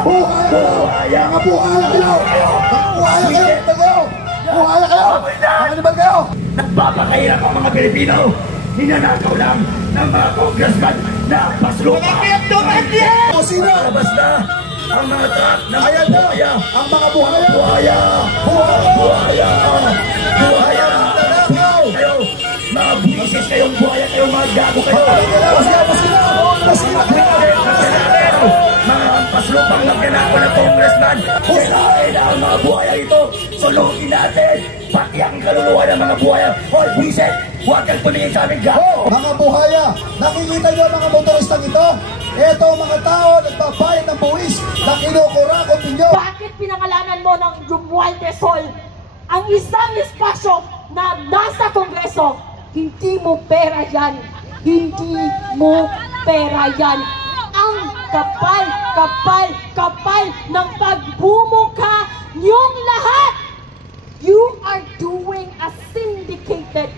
Buhaya! Mga buhaya kayo! Buhaya kayo! Buhaya kayo! Mga kayo! Nagpapakahirap ang mga Pilipino! Hinanakaw lang ng mga congressman na paslupa! Palabas na ang mga truck ng mga buhaya! Ang mga buhaya! Buhaya! Buhaya! Buhaya! Kayo! Mga buwisis kayong buhaya! Kayong mga gago kayo! Mga paslupang na pinako ng congressman! Kailangan ang mga buhaya ito! Sunugin natin! Pati ang kaluluwa ng mga buhaya! Hoy, buwisit! Huwag kang tumingin sa aming gago! Mga buhaya! Nakikita niyo mga motoristang ito? Ito ang mga tao nagbabayad ng buwis na kinukurakot ninyo! Bakit pinangalanan mo ng Romuald de Sol ang isang espasyo na nasa Kongreso? Hindi mo pera yan. Hindi mo pera yan. Ang kapal ng pagbumuka niyong lahat. You are doing a syndicated,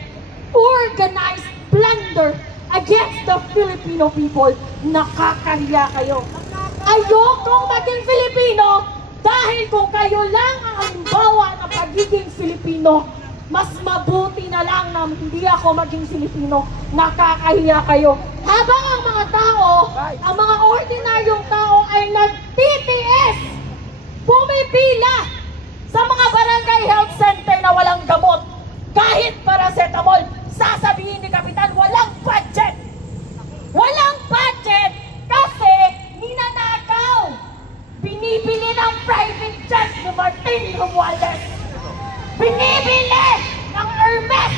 organized plunder against the Filipino people. Nakakahiya kayo. Ayokong maging Filipino dahil kung kayo lang ang halimbawa ng pagiging Filipino, mas mabuti na lang na hindi ako maging Filipino. Nakakahiya kayo. Habang ang mga tao, ang mga ordinaryong tao ay nagtitiis, pumipila sa mga barangay health center na walang gamot. Kahit paracetamol, sasabihin ni Kapitan, walang budget. Walang budget kasi ninanakaw. Binibili ng private jet ni Martin Romualdez. Binibili ng Hermes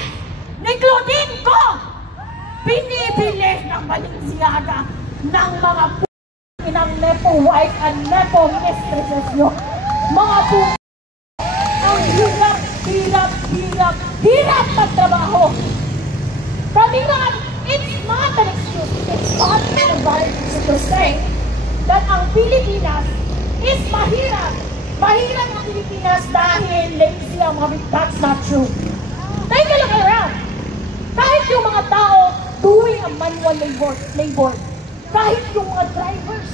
ni Claudine ko. Binibili ng Balenciaga ng mga inang nepo wife and nepo mistresses nyo. Mga ang hirap magtrabaho. Kami mga, it's not an excuse, it's not an advantage to say that ang Pilipinas is mahirap. Mahirap ang Pilipinas dahil lazy ang mga big. That's not true. Take a look around. Kahit yung mga tao doing a manual labor, kahit yung mga drivers,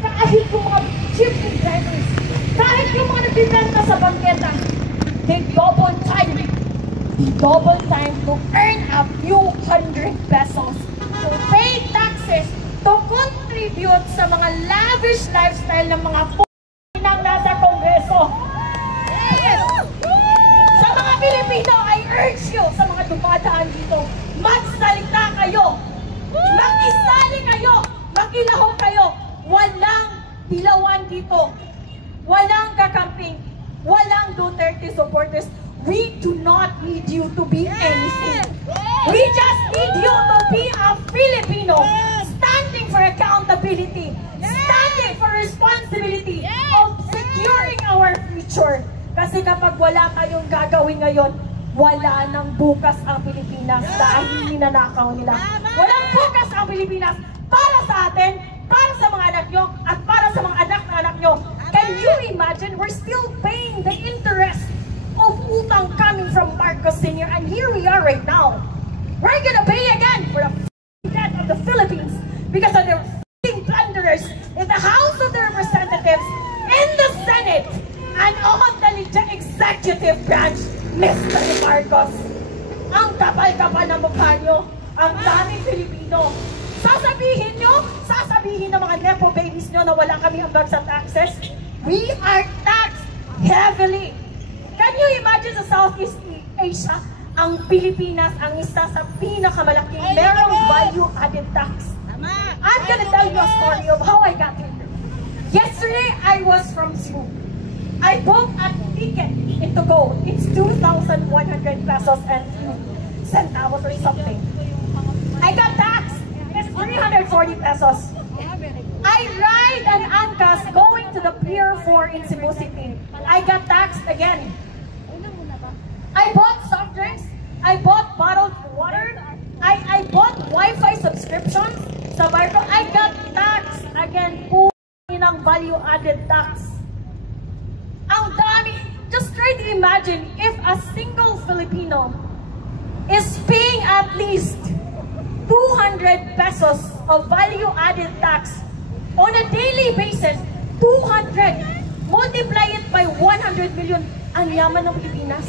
kahit yung mga jeepney drivers, kahit yung mga nagbibenta sa bangketa, they double time to earn a few hundred pesos, to pay taxes, to contribute sa mga lavish lifestyle ng mga nang nasa Kongreso. Yes! Sa mga Pilipino, I urge you, sa mga dumadaan dito, magsalita kayo, makisali kayo, makilahok kayo. Walang dilawan dito, walang kakamping, walang Duterte supporters. We do not need you to be anything. We just need you to be a Filipino, standing for accountability, standing for responsibility of securing our future. Kasi kapag wala kayong gagawin ngayon, wala nang bukas ang Pilipinas dahil ninanakaw nila. Walang bukas ang Pilipinas para sa atin, para sa mga anak nyo, at para sa mga anak na anak nyo. Can you imagine? We're still paying the interest of utang coming from Marcos Sr. And here we are right now. We're gonna pay again for the debt of the Philippines because of their plunderers in the House of the Representatives, in the Senate, and on the executive branch, Mr. Marcos. Ang kapal-kapal ng mukha nyo, ang daming Filipino. Sasabihin ng mga nepo babies nyo na wala kami ambag sa taxes. We are taxed heavily. Can you imagine sa Southeast Asia, ang Pilipinas ang isa sa pinakamalaking merong value-added tax. I'm gonna tell you a story of how I got here. Yesterday, I was from Cebu. I booked a ticket to go. It's 2,100 pesos and centavos or something. I got taxed. It's 340 pesos. I ride an ANCAS going to the Pier 4 in Cebu City. I got taxed again. I bought soft drinks. I bought bottled water. I bought Wi-Fi subscriptions sa barko. I got taxed again. Ng value-added tax. Ang dami. Just try to imagine if a single Filipino is paying at least 200 pesos of value-added tax on a daily basis. 200 multiply it by 100 million, ang yaman ng Pilipinas.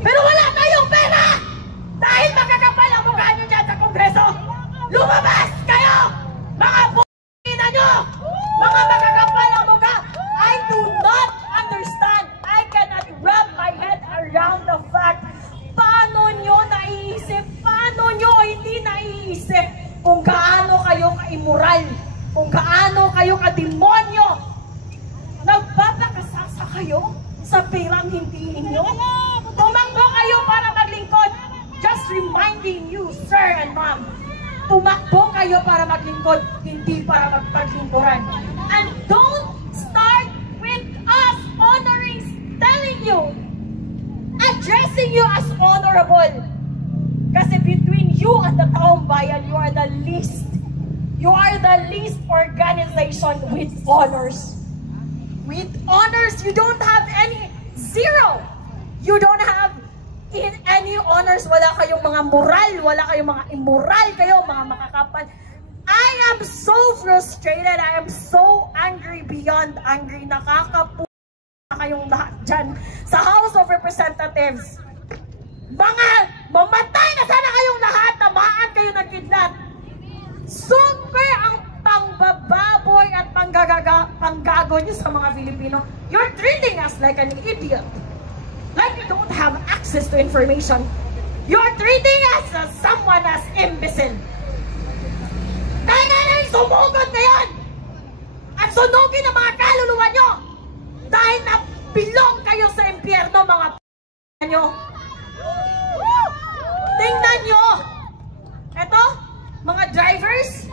Pero wala tayong pera! Dahil magkakapal ang mukha nyo dyan sa Kongreso! Lumabas kayo! Mga p***ina nyo! Mga magkakapal ang mukha! I do not understand. I cannot wrap my head around the fact paano nyo naiisip, paano nyo hindi naiisip kung gaano kayo ka-immoral, kung gaano kayo ka-demonyo. Nagpapakasasa kayo sa perang hindi inyo. Tumakbo kayo para maglingkod. Just reminding you, sir and ma'am, tumakbo kayo para maglingkod, hindi para magpaglingkuran. And don't start with us honoring, telling you, addressing you as honorable. Kasi between you and the taong bayan, you are the least. You are the least organization with honors. With honors, you don't have any, zero. You don't have any honors. Wala kayong mga moral, wala kayong mga immoral kayo, mga makakapal. I am so frustrated. I am so angry beyond angry. Nakakapu kayong lahat dyan sa House of Representatives. Mga mamatay na sana kayong lahat, tamaan kayo ng kidnap. Super ang pangbababoy at panggago nyo sa mga Filipino. You're treating us like an idiot. Like we don't have access to information. You're treating us as someone as imbecile. Kaya nga na sumugod ngayon at sunugin ang mga kaluluwa nyo dahil nabilong kayo sa impyerno, mga nyo. Tingnan nyo. Eto, mga drivers,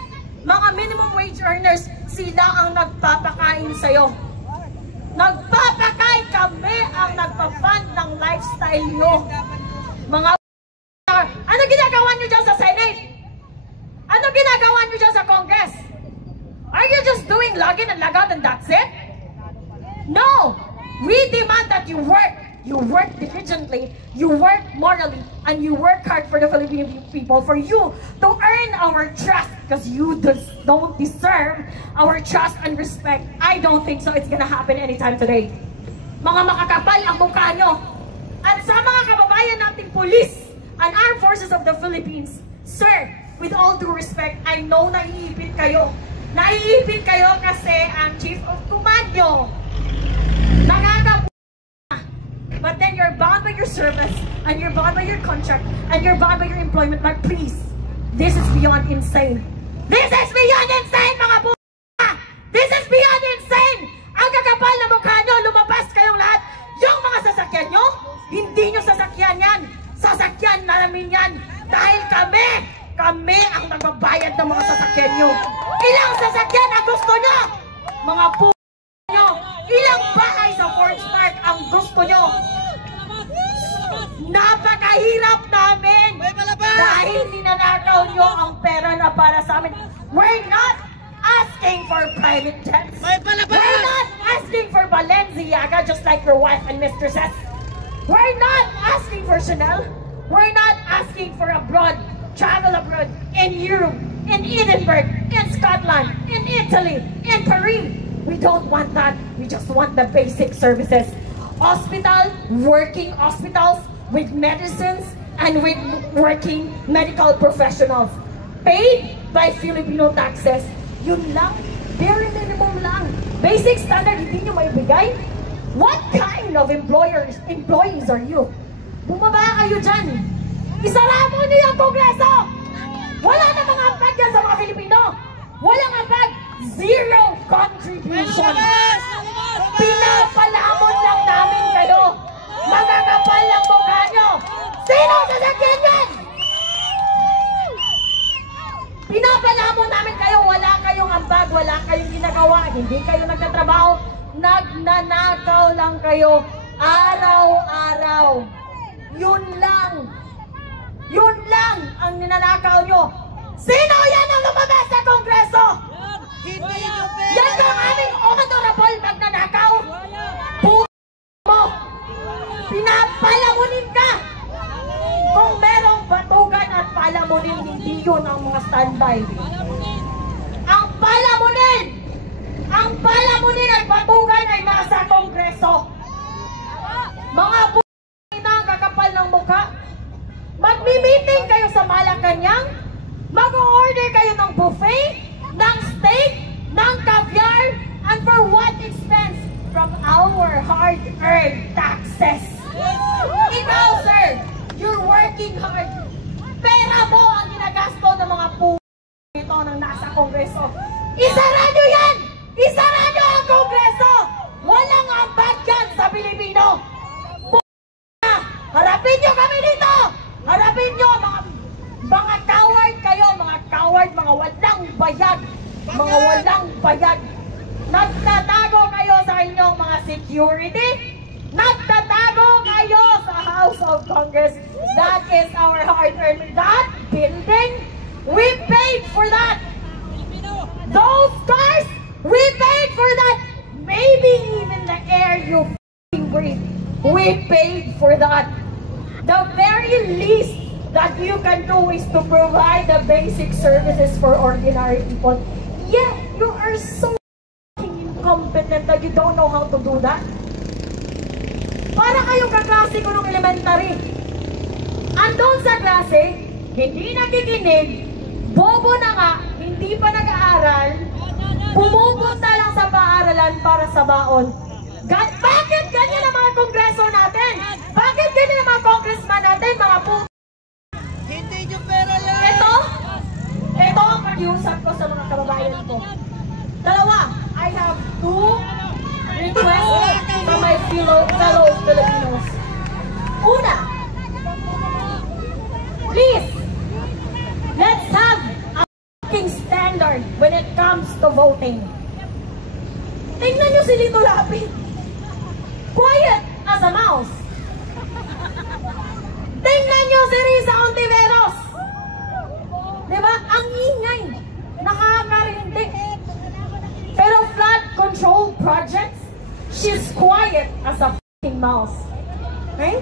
mga minimum wage earners, sila ang nagpapakain sa'yo. Nagpapakain, kami ang nagpa-fund ng lifestyle nyo. Mga ano ginagawa nyo dyan sa Senate? Ano ginagawa nyo dyan sa Congress? Are you just doing login and log out and that's it? No! We demand that you work. You work diligently, you work morally, and you work hard for the Filipino people, for you to earn our trust, because you don't deserve our trust and respect. I don't think so it's gonna happen anytime today. Mga makakapal ang mukha nyo. At sa mga kababayan nating police and armed forces of the Philippines, sir, with all due respect, I know naiipit kayo. Naiipit kayo kasi ang chief of command nyo nakakapal. But then you're bound by your service, and you're bound by your contract, and you're bound by your employment. But please, this is beyond insane. This is beyond insane, mga p***a! This is beyond insane! Ang kakapal na mukha nyo, lumabas kayong lahat. Yung mga sasakyan nyo, hindi nyo sasakyan yan. Sasakyan namin yan. Dahil kami ang nagbabayad ng mga sasakyan nyo. Ilang sasakyan ang gusto nyo? Mga p***a nyo. Ilang bahay sa Fort Stark ang gusto nyo? Napakahirap namin dahil ninanakaw nyo ang pera na para sa amin. We're not asking for private jets. We're not asking for Balenciaga just like your wife and mistresses. We're not asking for Chanel. We're not asking for abroad, travel abroad, in Europe, in Edinburgh, in Scotland, in Italy, in Paris. We don't want that. We just want the basic services. Hospital, working hospitals with medicines and with working medical professionals. Paid by Filipino taxes. Yun lang. Very minimum lang. Basic standard, hindi nyo maibigay? What kind of employees are you? Bumaba kayo dyan. Isara mo niyo yung Kongreso! Wala na mga ambag yan sa mga Filipino. Walang ambag. Zero contribution. Pinapalamon lang namin kayo. Magkakapal lang mukha nyo. Sino sasakyan yan? Pinapalamon namin kayo. Wala kayong ambag. Wala kayong ginagawa. Hindi kayo nagtatrabaho. Nagnanakaw lang kayo. Araw-araw. Yun lang. Yun lang ang ninanakaw nyo. Sino yan ang lumabas sa Kongreso? Yan ang aming honorable magnanakaw. Mo. Pinapalamunin ka. Kung merong batugan at palamunin, hindi yun ang mga standby. Ang palamunin Mga na kakapal ng mukha. Magmi-meeting kayo sa Malacanang. Mag-order kayo ng buffet, ng steak, ng caviar, and for what expense? From our hard-earned taxes. Ikaw, sir, you're working hard. Pera mo ang ginagasto ng mga ito ng nasa Kongreso. Isara nyo yan! Isara nyo ang Kongreso! Walang ambag yan sa Pilipino! Harapin nyo kami dito! Harapin nyo, mga coward kayo, mga coward, mga walang bayad. Mga walang bayad. Nagtatago kayo sa inyong mga security. Nagtatago kayo sa House of Congress. That is our hard-earned. That building, we paid for that. Those cars, we paid for that. Maybe even the air you breathe, we paid for that. The very least that you can do is to provide the basic services for ordinary people. Yet, you are so incompetent that you don't know how to do that. Para kayong kaklase ko nung elementary. Andun sa klase, hindi nakikinig, bobo na nga, hindi pa nag-aaral, pumupunta lang sa paaralan para sa baon. Bakit ganyan ang mga kongreso natin? Bakit ganyan ang mga congressman natin, mga puto? Hindi nyo pera yan! Ito ang pag-iusap ko sa mga kababayan ko. Dalawa, I have two requests from my fellow Filipinos. Una, please, let's have a fucking standard when it comes to voting. Tingnan nyo si Lito Lapid. Quiet as a mouse. Tingnan nyo si Risa Ontiveros. Diba? Ang ingay. Nakakarindig. Pero flood control projects, she's quiet as a fucking mouse. Okay?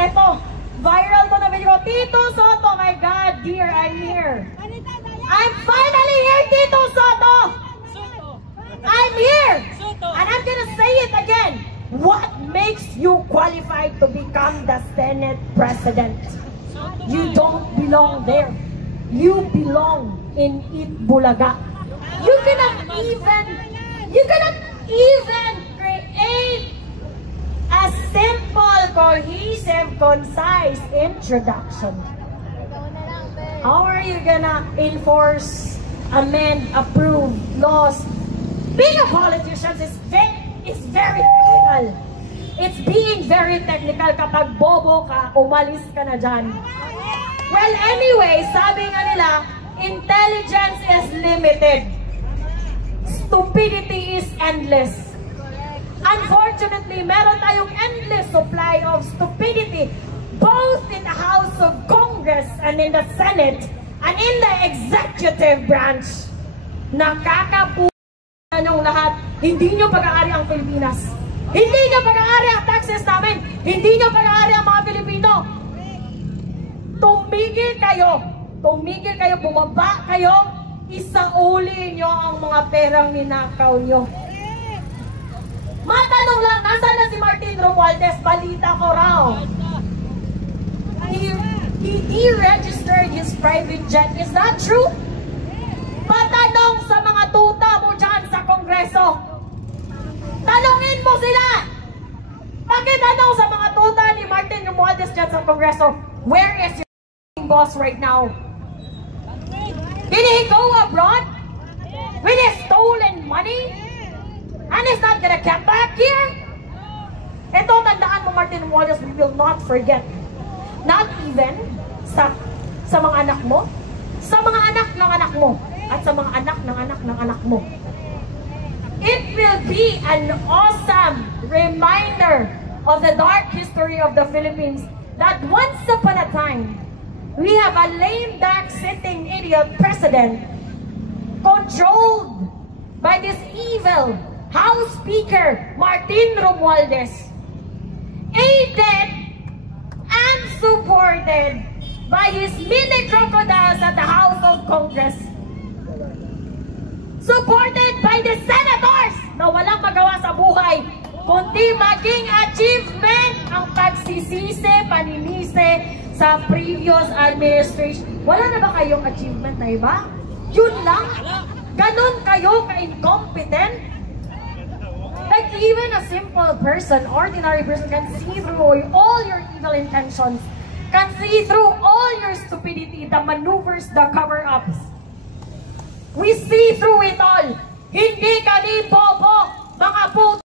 Eto, viral to na video. Tito Soto, my God, dear, I'm here. I'm finally here, Tito Soto! I'm here! And I'm gonna say it again. What makes you qualified to become the Senate President? You don't belong there. You belong in Itbulaga. You cannot even create a simple, cohesive, concise introduction. How are you gonna enforce, amend, approve laws? Being a politician is very technical. It's being very technical. Kapag bobo ka, umalis ka na dyan. Well, anyway, sabi nga nila, intelligence is limited. Stupidity is endless. Unfortunately, meron tayong endless supply of stupidity both in the House of Congress and in the Senate and in the executive branch. Nakakapu yung lahat. Hindi nyo pag-aari ang Pilipinas. Hindi nyo pag-aari ang taxes namin. Hindi nyo pag-aari ang mga Pilipino. Tumigil kayo. Tumigil kayo. Bumaba kayo. Isauli nyo ang mga perang ninakaw nyo. Matanong lang, nasaan na si Martin Romualdez? Balita ko raw. He deregistered his private jet. Is that true? Patanong sa mga tuta mo dyan sa Kongreso. Tanungin mo sila. Pakitanong sa mga tuta ni Martin Romualdez dyan sa Kongreso. Where is your boss right now? Did he go abroad with his stolen money? And he's not gonna come back here? Ito, tandaan mo, Martin Romualdez, we will not forget. Not even sa mga anak mo, sa mga anak ng anak mo, at sa mga anak ng anak ng anak mo. It will be an awesome reminder of the dark history of the Philippines that once upon a time, we have a lame duck sitting idiot president controlled by this evil House Speaker Martin Romualdez, aided and supported by his mini crocodiles at the House of Congress, supported by the senators na walang magawa sa buhay kundi naging achievement ang pagsisisi, paninisi sa previous administration. Wala na ba kayong achievement na iba? Yun lang? Ganon kayo ka-incompetent? Like even a simple person, ordinary person can see through all your evil intentions, can see through all your stupidity, the maneuvers, the cover-ups. We see through it all. Hindi kami bobo, mga puto.